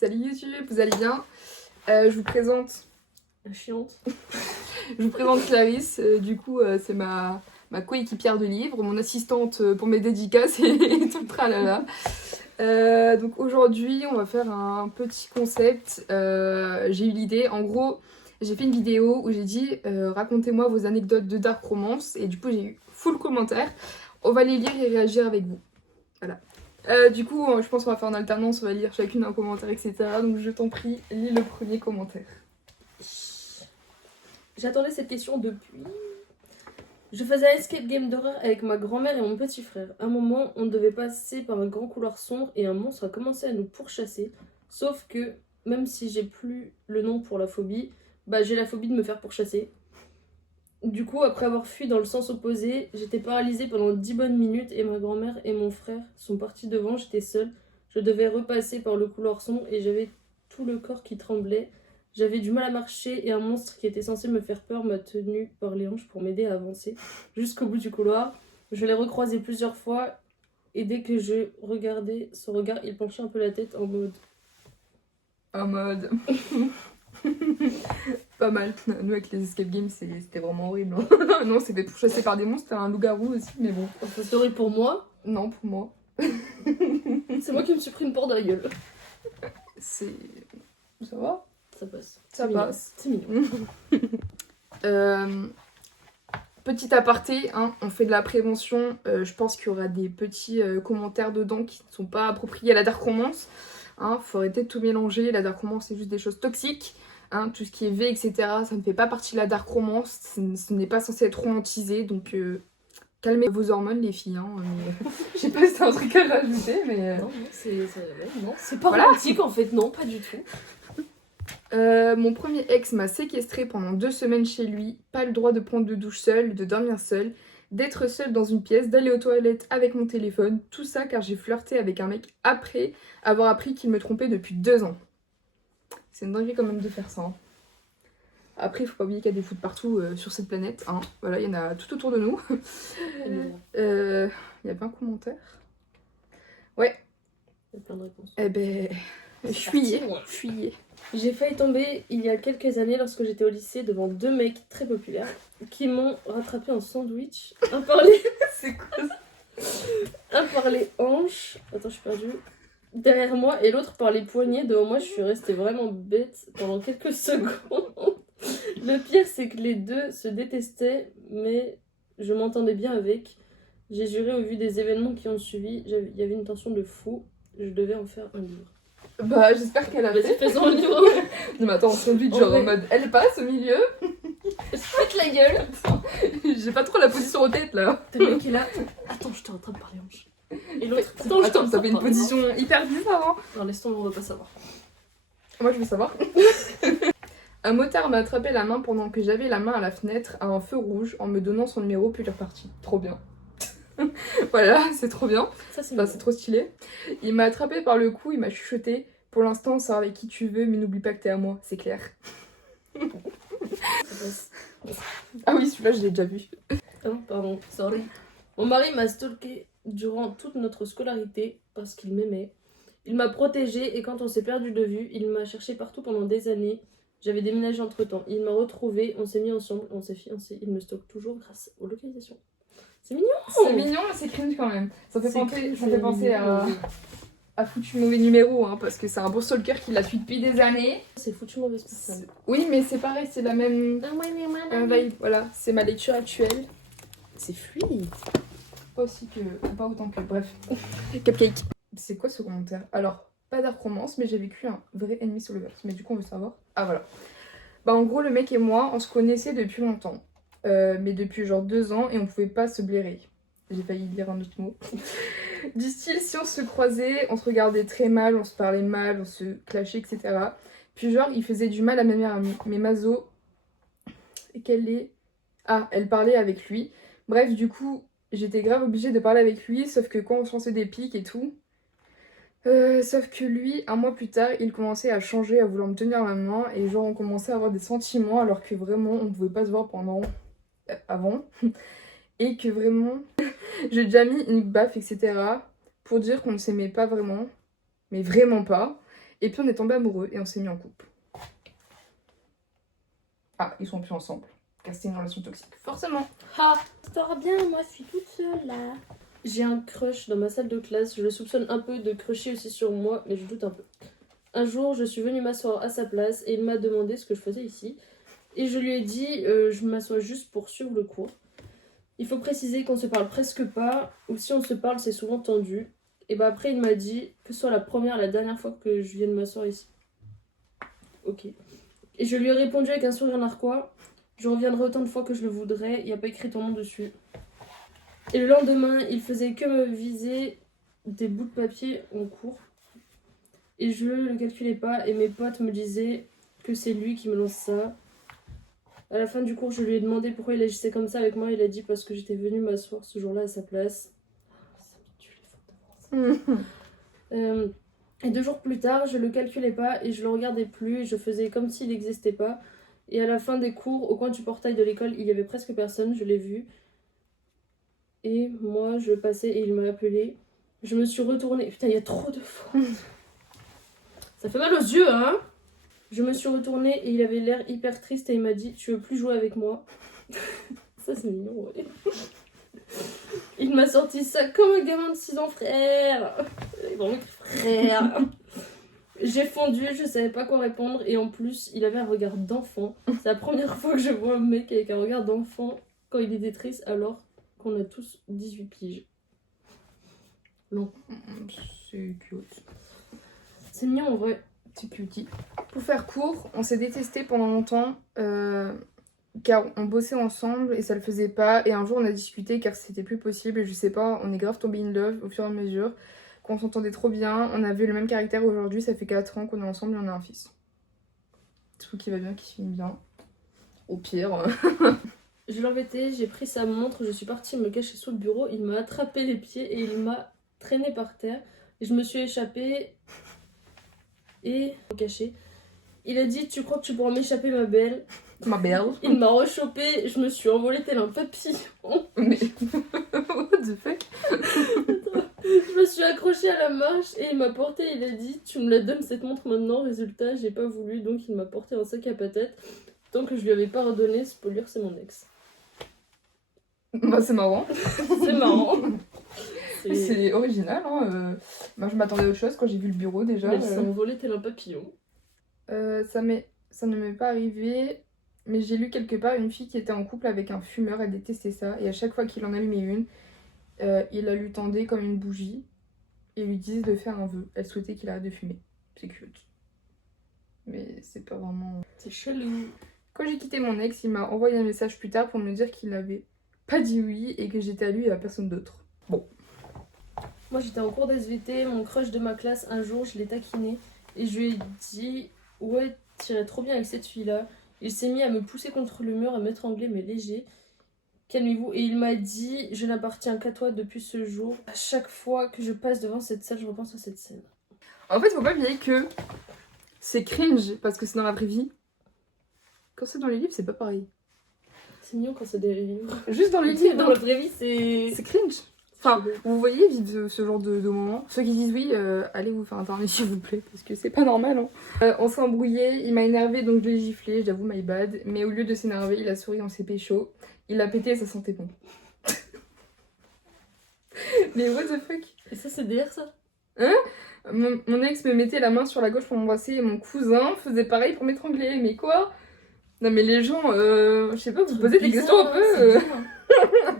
Salut YouTube, vous allez bien? Je vous présente... Chiante. Je vous présente Clarisse, c'est ma coéquipière de livre, mon assistante pour mes dédicaces et tout le tralala. Donc aujourd'hui, on va faire un petit concept. J'ai eu l'idée, en gros, j'ai fait une vidéo où j'ai dit racontez-moi vos anecdotes de dark romance, et du coup j'ai eu full commentaires. On va les lire et réagir avec vous. Voilà. Je pense qu'on va faire en alternance, on va lire chacune un commentaire, etc. Donc je t'en prie, lis le premier commentaire. J'attendais cette question depuis... Je faisais un escape game d'horreur avec ma grand-mère et mon petit frère. À un moment, on devait passer par un grand couloir sombre et un monstre a commencé à nous pourchasser. Sauf que, même si j'ai plus le nom pour la phobie, j'ai la phobie de me faire pourchasser. Du coup, après avoir fui dans le sens opposé, j'étais paralysée pendant 10 bonnes minutes et ma grand-mère et mon frère sont partis devant, j'étais seule. Je devais repasser par le couloir sombre et j'avais tout le corps qui tremblait. J'avais du mal à marcher et un monstre qui était censé me faire peur m'a tenu par les hanches pour m'aider à avancer jusqu'au bout du couloir. Je l'ai recroisé plusieurs fois et dès que je regardais son regard, il penchait un peu la tête en mode... En mode... Pas mal. Nous avec les escape games, c'était vraiment horrible. Non, on s'est fait pourchasser par des monstres, un loup-garou aussi, mais bon. C'est horrible pour moi. Non, pour moi. C'est moi qui me suis pris une porte dans la gueule. C'est... Ça va? Ça passe. Ça passe. C'est mignon. Petit aparté, hein, on fait de la prévention. Je pense qu'il y aura des petits commentaires dedans qui ne sont pas appropriés à la dark romance. Faut arrêter de tout mélanger. La dark romance, c'est juste des choses toxiques. Tout ce qui est V, etc., ça ne fait pas partie de la dark romance. Ce n'est pas censé être romantisé. Donc, calmez vos hormones, les filles. Je sais pas si t'as un truc à rajouter, mais... Non, c'est pas romantique en fait. Non, pas du tout. Mon premier ex m'a séquestrée pendant 2 semaines chez lui, pas le droit de prendre de douche seule, de dormir seule, d'être seule dans une pièce, d'aller aux toilettes avec mon téléphone, tout ça car j'ai flirté avec un mec après avoir appris qu'il me trompait depuis 2 ans. C'est une dinguerie quand même de faire ça. Après, il faut pas oublier qu'il y a des fous de partout sur cette planète. Voilà, il y en a tout autour de nous. Il y a pas un commentaire? Ouais. Il y a plein de réponses. Eh ben, fuyez. J'ai failli tomber il y a quelques années lorsque j'étais au lycée devant 2 mecs très populaires qui m'ont rattrapé en sandwich. Un par les... C'est quoi ça? Un par les hanches. Attends, je suis perdue. Derrière moi et l'autre par les poignets. Devant moi, je suis restée vraiment bête pendant quelques secondes. Le pire, c'est que les deux se détestaient, mais je m'entendais bien avec. J'ai juré au vu des événements qui ont suivi. Il y avait une tension de fou. Je devais en faire un livre. Bah, j'espère qu'elle a Vas-y, faisons un livre. Non mais attends, on sandwich genre en mode elle passe au milieu. Je pète la gueule. J'ai pas trop la position en tête là. T'as le mec qui est là. Attends, je t'ai en train de parler hanche. Et l'autre, attends, ça fait une position hyper bizarre. Non, laisse tomber, on veut pas savoir. Moi je veux savoir. Un motard m'a attrapé la main pendant que j'avais la main à la fenêtre à un feu rouge en me donnant son numéro puis il est reparti. Trop bien. Voilà, c'est trop bien. Ça, c'est c'est trop stylé. Il m'a attrapé par le cou, il m'a chuchoté. Pour l'instant, sors avec qui tu veux, mais n'oublie pas que t'es à moi, c'est clair. Ah oui, celui-là, je l'ai déjà vu. Oh, pardon, sorry. Mon mari m'a stalké durant toute notre scolarité parce qu'il m'aimait. Il m'a protégée et quand on s'est perdu de vue, il m'a cherché partout pendant des années. J'avais déménagé entre temps. Il m'a retrouvée, on s'est mis ensemble, on s'est fiancés. Il me stocke toujours grâce aux localisations. C'est mignon! C'est mignon, mais c'est cringe quand même. Ça fait penser à foutu mauvais numéro, parce que c'est un bon stalker qui l'a suit depuis des années. C'est foutu mauvaise personne. Oui, mais c'est pareil, c'est la même vibe. Voilà, c'est ma lecture actuelle. C'est fluide. Pas aussi que... Pas autant que... Bref. Cupcake. C'est quoi ce commentaire? Alors, pas dark romance, mais j'ai vécu un vrai ennemi sur le verse. Mais du coup, on veut savoir. Ah, voilà. En gros, le mec et moi, on se connaissait depuis longtemps. Mais depuis genre 2 ans et on pouvait pas se blairer. J'ai failli lire un autre mot. Du style, si on se croisait, on se regardait très mal, on se parlait mal, on se clashait, etc. Puis genre, il faisait du mal à ma meilleure amie. Mais Mazo, elle parlait avec lui. Bref, du coup, j'étais grave obligée de parler avec lui, sauf que quand on se lançait des pics et tout... sauf que lui, un mois plus tard, il commençait à changer, à vouloir me tenir la main. Et genre, on commençait à avoir des sentiments alors que vraiment, on ne pouvait pas se voir pendant... avant. Et que vraiment... J'ai déjà mis une baffe, etc. pour dire qu'on ne s'aimait pas vraiment. Mais vraiment pas. Et puis on est tombé amoureux et on s'est mis en couple. Ah, ils sont plus ensemble. Car c'était une relation toxique. Forcément. Ah, ça va bien, moi je suis toute seule là. J'ai un crush dans ma salle de classe. Je le soupçonne un peu de crusher aussi sur moi, mais je doute un peu. Un jour, je suis venue m'asseoir à sa place et il m'a demandé ce que je faisais ici. Et je lui ai dit, je m'assois juste pour suivre le cours. Il faut préciser qu'on se parle presque pas, ou si on se parle, c'est souvent tendu. Et bah après, il m'a dit que ce soit la première et la dernière fois que je vienne m'asseoir ici. Ok. Et je lui ai répondu avec un sourire narquois. Je reviendrai autant de fois que je le voudrais, il n'y a pas écrit ton nom dessus. Et le lendemain, il faisait que me viser des bouts de papier en cours. Et je le calculais pas, et mes potes me disaient que c'est lui qui me lance ça. À la fin du cours, je lui ai demandé pourquoi il agissait comme ça avec moi. Il a dit parce que j'étais venue m'asseoir ce jour-là à sa place. Ça me tue les fautes de France. Et 2 jours plus tard, je le calculais pas et je le regardais plus. Et je faisais comme s'il n'existait pas. Et à la fin des cours, au coin du portail de l'école, il y avait presque personne. Je l'ai vu. Et moi, je passais et il m'a appelé. Je me suis retournée. Putain, il y a trop de fautes. Ça fait mal aux yeux, hein. Je me suis retournée et il avait l'air hyper triste et il m'a dit « Tu veux plus jouer avec moi ?» Ça, c'est mignon, ouais. Il m'a sorti ça comme un gamin de 6 ans, frère. Il m'a dit « Frère !» J'ai fondu, je savais pas quoi répondre et en plus, il avait un regard d'enfant. C'est la première fois que je vois un mec avec un regard d'enfant quand il était triste alors qu'on a tous 18 piges. Non. C'est cute. C'est mignon en vrai. C'est cutie. Pour faire court, on s'est détestés pendant longtemps car on bossait ensemble et ça le faisait pas. Et un jour on a discuté car c'était plus possible et je sais pas, on est grave tombé in love au fur et à mesure. Qu'on s'entendait trop bien, on avait le même caractère aujourd'hui, ça fait 4 ans qu'on est ensemble et on a un fils. Tout qui va bien, qui se finit bien. Au pire. Je l'embêtais, j'ai pris sa montre, je suis partie me cacher sous le bureau, il m'a attrapé les pieds et il m'a traîné par terre. Et je me suis échappée et caché. Il a dit « Tu crois que tu pourras m'échapper, ma belle ?» Ma belle. Il m'a rechopée, je me suis envolée tel un papillon. Mais... What the fuck? Je me suis accrochée à la marche et il m'a portée. Il a dit « Tu me la donnes cette montre maintenant ?» Résultat, j'ai pas voulu, donc il m'a porté un sac à patates. Tant que je lui avais pas redonné, spoiler, c'est mon ex. Bah c'est marrant. C'est marrant. C'est original, hein. Moi je m'attendais à autre chose quand j'ai vu le bureau déjà. Elle s'est envolée tel un papillon. Ça ne m'est pas arrivé, mais j'ai lu quelque part une fille qui était en couple avec un fumeur, elle détestait ça, et à chaque fois qu'il en allumait une, il la lui tendait comme une bougie et lui disait de faire un vœu. Elle souhaitait qu'il arrête de fumer. C'est cute. Mais c'est pas vraiment... C'est chelou. Quand j'ai quitté mon ex, il m'a envoyé un message plus tard pour me dire qu'il n'avait pas dit oui et que j'étais à lui et à personne d'autre. Bon. Moi j'étais en cours d'SVT, mon crush de ma classe, un jour je l'ai taquiné et je lui ai dit « Ouais, t'irais trop bien avec cette fille-là ». Il s'est mis à me pousser contre le mur, à m'étrangler mais léger. Calmez-vous. Et il m'a dit « Je n'appartiens qu'à toi depuis ce jour ». À chaque fois que je passe devant cette salle, je repense à cette scène. En fait, faut pas oublier que c'est cringe parce que c'est dans la vraie vie. Quand c'est dans les livres, c'est pas pareil. C'est mignon quand c'est des livres. Juste dans les livres, Dans la vraie vie, c'est... c'est cringe. Enfin, vous voyez vivre ce genre de moments. Ceux qui disent oui, allez vous faire interner s'il vous plaît, parce que c'est pas normal. Hein. On s'est embrouillé, il m'a énervé donc je l'ai giflé, j'avoue my bad. Mais au lieu de s'énerver, il a souri, on s'est pécho. Il a pété et ça sentait bon. Mais what the fuck? Et ça, c'est DR ça? Hein? Mon ex me mettait la main sur la gauche pour m'embrasser et mon cousin faisait pareil pour m'étrangler. Mais quoi? Non mais les gens, je sais pas, vous posez des questions un peu...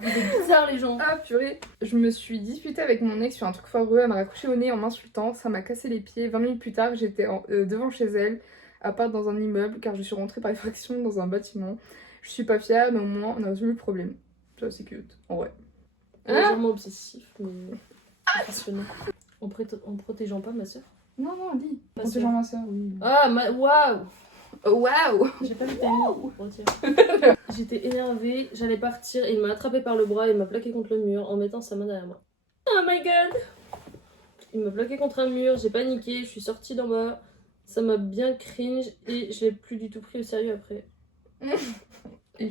Vous êtes bizarres les gens. Ah purée. Je me suis disputée avec mon ex sur un truc foireux, elle m'a raccroché au nez en m'insultant, ça m'a cassé les pieds. 20 minutes plus tard, j'étais devant chez elle, à part dans un immeuble, car je suis rentrée par effraction dans un bâtiment. Je suis pas fière, mais au moins on a résolu le problème. Ça c'est cute, en vrai. Légèrement obsessif, mais impressionnant. En protégeant pas ma soeur. Non, non, dis. Ma Protégeant ma soeur, oui. Ah, waouh. Waouh. J'ai pas le timing pour dire. J'étais énervée, j'allais partir et il m'a attrapé par le bras et m'a plaqué contre le mur en mettant sa main derrière moi. Oh my god! Il m'a plaqué contre un mur, j'ai paniqué, je suis sortie d'en bas. Ça m'a bien cringe et je l'ai plus du tout pris au sérieux après. Et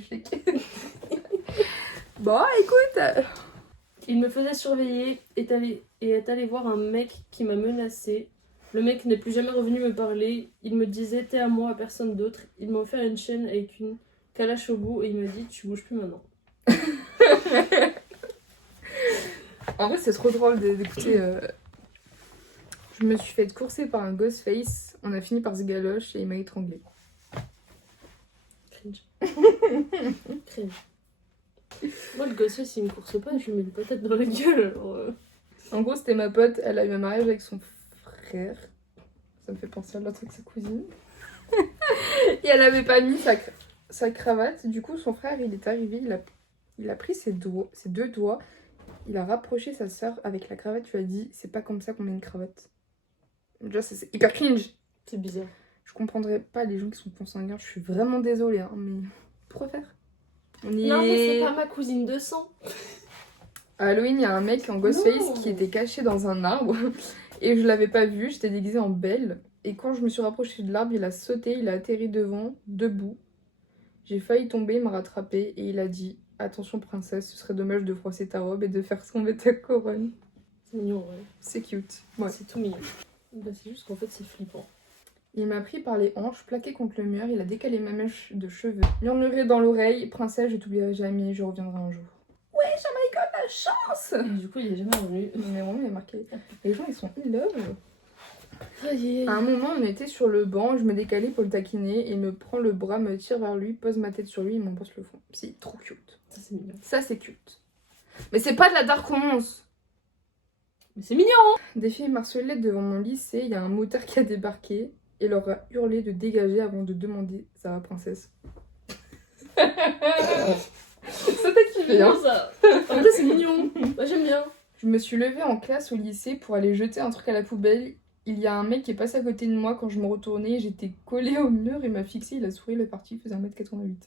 bon, écoute. Il me faisait surveiller et est allé voir un mec qui m'a menacée. Le mec n'est plus jamais revenu me parler. Il me disait t'es à moi, à personne d'autre. Il m'a offert une chaîne avec une calache au bout et il m'a dit tu bouges plus maintenant. En vrai, c'est trop drôle d'écouter. Je me suis fait courser par un Ghostface. On a fini par se galoche et il m'a étranglé. Cringe. Cringe. Moi, le Ghostface, il me course pas, je lui mets une patate dans la gueule. Alors, En gros, c'était ma pote. Elle a eu un mariage avec son frère. Ça me fait penser à l'autre avec sa cousine. Et elle avait pas mis sa cravate. Du coup, son frère, il est arrivé. Il a pris ses deux doigts. Il a rapproché sa sœur avec la cravate. Tu lui as dit, c'est pas comme ça qu'on met une cravate. Déjà, c'est hyper cringe. c'est bizarre. Je comprendrais pas les gens qui sont consanguins. Je suis vraiment désolée, hein, mais pourquoi faire? Non, mais c'est pas ma cousine de sang. À Halloween, il y a un mec en Ghostface Non. qui était caché dans un arbre. Et je l'avais pas vu. J'étais déguisée en belle. Et quand je me suis rapprochée de l'arbre, il a sauté. Il a atterri devant, debout. J'ai failli tomber, il m'a rattrapée. Et il a dit, attention princesse, ce serait dommage de froisser ta robe et de faire tomber ta couronne. C'est mignon, ouais. C'est cute. Ouais. C'est tout mignon. Bah, c'est juste qu'en fait, c'est flippant. Il m'a pris par les hanches, plaqué contre le mur, il a décalé ma mèche de cheveux, murmuré dans l'oreille, princesse, je t'oublierai jamais, je reviendrai un jour. Ouais, oh my god, la chance! Et du coup, il est jamais revenu. Mais vraiment, il est marqué. Les gens, ils sont in love. Aïe, aïe. À un moment, on était sur le banc, je me décalais pour le taquiner, et il me prend le bras, me tire vers lui, pose ma tête sur lui, et m'embrasse le front. C'est trop cute. Ça, c'est mignon. Ça, c'est cute. Mais c'est pas de la dark romance. Mais c'est mignon! Des filles m'harcelaient devant mon lycée, il y a un motard qui a débarqué et leur a hurlé de dégager avant de demander ça va princesse. Ça t'a kiffé, hein? Ça. En vrai, c'est mignon. Moi, j'aime bien. Je me suis levée en classe au lycée pour aller jeter un truc à la poubelle. Il y a un mec qui est passé à côté de moi quand je me retournais, j'étais collée au mur, il m'a fixé, il a souri, il est parti, il faisait 1m88.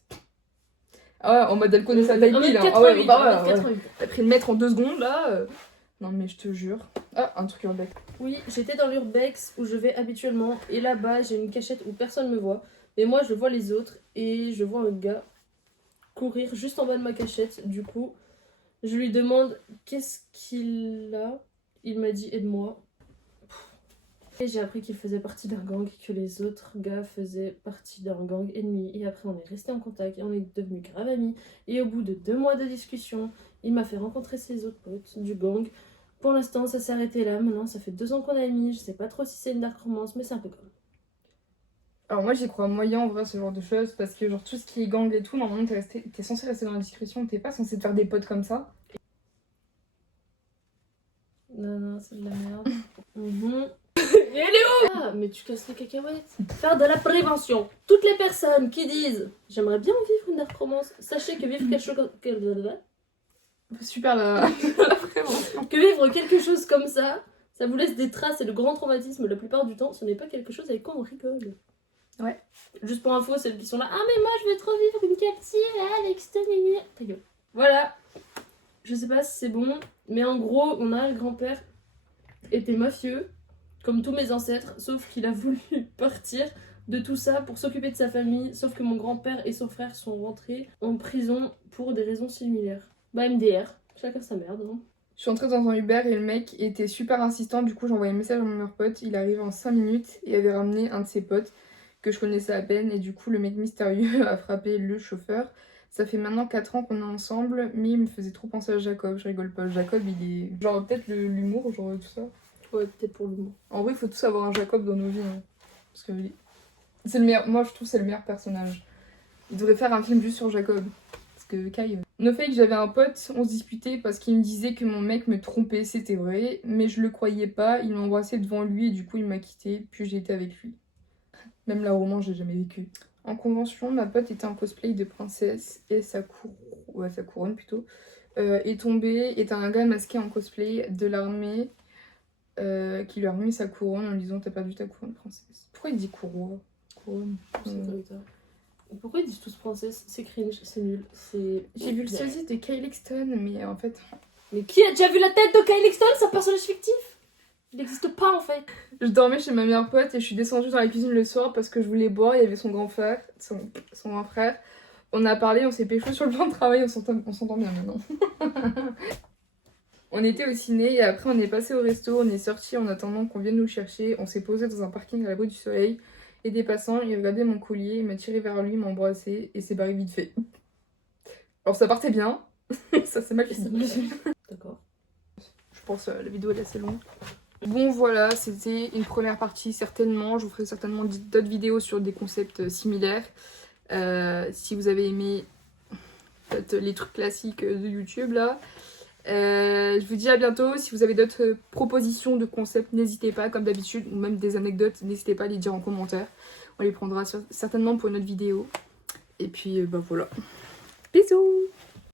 Ah ouais, en mode elle connaît sa taille pile, hein. Ah ouais, bah ouais, ouais. T'as pris le mètre en 2 secondes là. Non mais je te jure. Ah, un truc urbex. Oui, j'étais dans l'urbex où je vais habituellement et là-bas j'ai une cachette où personne me voit. Mais moi je vois les autres et je vois un gars courir juste en bas de ma cachette. Du coup, je lui demande qu'est-ce qu'il a. Il m'a dit aide-moi. Et j'ai appris qu'il faisait partie d'un gang, que les autres gars faisaient partie d'un gang ennemi. Et après on est resté en contact et on est devenus grave amis. Et au bout de 2 mois de discussion, il m'a fait rencontrer ses autres potes du gang. Pour l'instant, ça s'est arrêté là. Maintenant, ça fait 2 ans qu'on est amis. Je sais pas trop si c'est une dark romance, mais c'est un peu comme. Alors moi j'y crois moyen en vrai ce genre de choses parce que genre tout ce qui est gang et tout, normalement t'es censé rester dans la discrétion, t'es pas censé te faire des potes comme ça. Non, c'est de la merde. Et elle est où? Ah, mais tu casses les cacahuètes. Faire de la prévention. Toutes les personnes qui disent j'aimerais bien vivre une dark romance, sachez que vivre quelque chose. Super la prévention. Que vivre quelque chose comme ça vous laisse des traces et de grands traumatismes la plupart du temps. Ce n'est pas quelque chose avec quoi on rigole. Ouais. Juste pour info, celles qui sont là, ah mais moi je veux trop vivre une captive avec Stony. Ta gueule. Voilà. Je sais pas si c'est bon, mais en gros, mon arrière-grand-père était mafieux, comme tous mes ancêtres, sauf qu'il a voulu partir de tout ça pour s'occuper de sa famille, sauf que mon grand-père et son frère sont rentrés en prison pour des raisons similaires. Bah MDR, chacun sa merde. Hein. Je suis entrée dans un Uber et le mec était super insistant, du coup j'ai envoyé un message à mon meilleur pote, il arrive en 5 minutes et avait ramené un de ses potes que je connaissais à peine et du coup le mec mystérieux a frappé le chauffeur. Ça fait maintenant 4 ans qu'on est ensemble, mais il me faisait trop penser à Jacob, je rigole pas. Jacob il est... genre peut-être l'humour, genre tout ça. Ouais, peut-être pour l'humour. En vrai il faut tous avoir un Jacob dans nos vies, hein. Parce que c'est le meilleur, moi je trouve que c'est le meilleur personnage. Il devrait faire un film juste sur Jacob. Parce que Kai... No fake, j'avais un pote, on se disputait parce qu'il me disait que mon mec me trompait, c'était vrai, mais je le croyais pas, il m'a embrassé devant lui et du coup il m'a quitté, puis j'ai été avec lui. Même la romance, j'ai jamais vécu. En convention, ma pote était en cosplay de princesse et sa couronne plutôt, est tombée, était un gars masqué en cosplay de l'armée qui lui a remis sa couronne en lui disant t'as perdu ta couronne princesse. Pourquoi il dit couronne? Pourquoi ils disent tous princesse? C'est cringe, c'est nul, c'est... J'ai vu le sosie de Kyle Exton, mais en fait... Mais qui a déjà vu la tête de Kyle Exton? C'est un personnage fictif. Il n'existe pas en fait. Je dormais chez ma meilleure pote et je suis descendue dans la cuisine le soir parce que je voulais boire. Il y avait son grand frère, son grand frère. On a parlé, on s'est pécho sur le plan de travail, on s'entend bien maintenant. On était au ciné et après on est passé au resto, on est sorti en attendant qu'on vienne nous chercher. On s'est posé dans un parking à l'abri du soleil. Et des passants, il regardait mon collier, il m'a tiré vers lui, il m'a embrassé et c'est barré vite fait. Alors ça partait bien, ça c'est mal fini. D'accord. Je pense la vidéo est assez longue. Bon voilà, c'était une première partie certainement. Je vous ferai certainement d'autres vidéos sur des concepts similaires. Si vous avez aimé les trucs classiques de YouTube là. Je vous dis à bientôt. Si vous avez d'autres propositions de concepts, n'hésitez pas, comme d'habitude, ou même des anecdotes, n'hésitez pas à les dire en commentaire. On les prendra certainement pour une autre vidéo. Et puis bah voilà. Bisous.